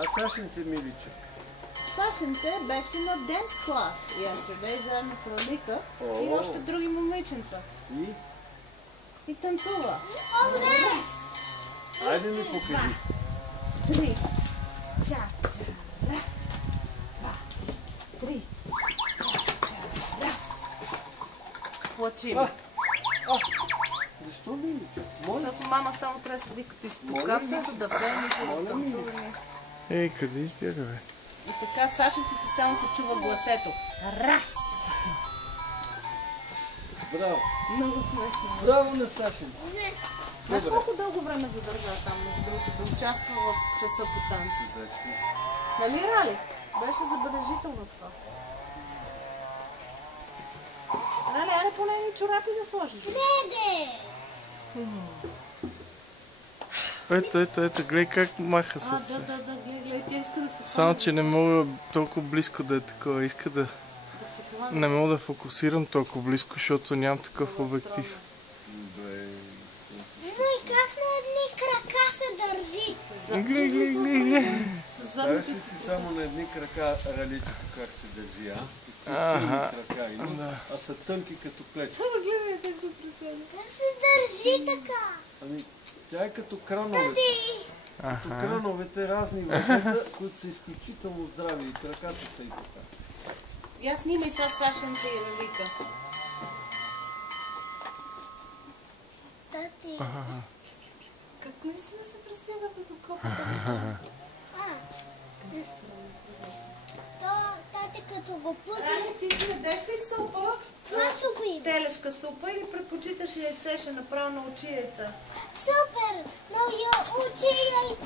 А Сашенце, миличък? Сашенце беше на Dance Class yesterday, заедно с Ралика и още други момиченца. И танцува. Айде ми покажи. 3. Ча-ча. Раз. 2. 3. Ча-ча. Раз. Плачи ми. Защо миличък? Защото мама само трябва да седи като изтукан, нито да пее, нито да танцува. Ей, къде избяга, бе? И така Сашенцето само се чува гласето. Раз! Браво! Много смешно. Браво на Сашенце! Знаеш колко дълго време задържа там, между другото, да участва в часа по танци? Нали, Рали? Беше забележително това. Рали, аре поне ни чорапи да сложиш. Ето, гледай как маха с това. Да, гледай, тя иска да се хване. Само, че не мога толкова близко да е такова. Иска да... се хване. Не мога да фокусирам толкова близко, защото нямам такъв обектив. Как на едни крака се държи? Гледай. Ставаш ли си само на едни крака, Раличето, как се държи, а? Силни крака има, а са тънки като плечи. Гледай, как се прицели. Как се държи така? Ами, тя е като крановете. Като крановете, разни въжета, които са изключително здрави и краката са и така. И аз снимай сега Сашенце и Ралика. Тати. Как наистина се пресяга като копата? Тати като го путнеш. Рали, ти си ядеш ли супа? Това супа има. Телешка супа или предпочиташ яйце? Ще направя на очи яйца. Супер! Но я учи яйца.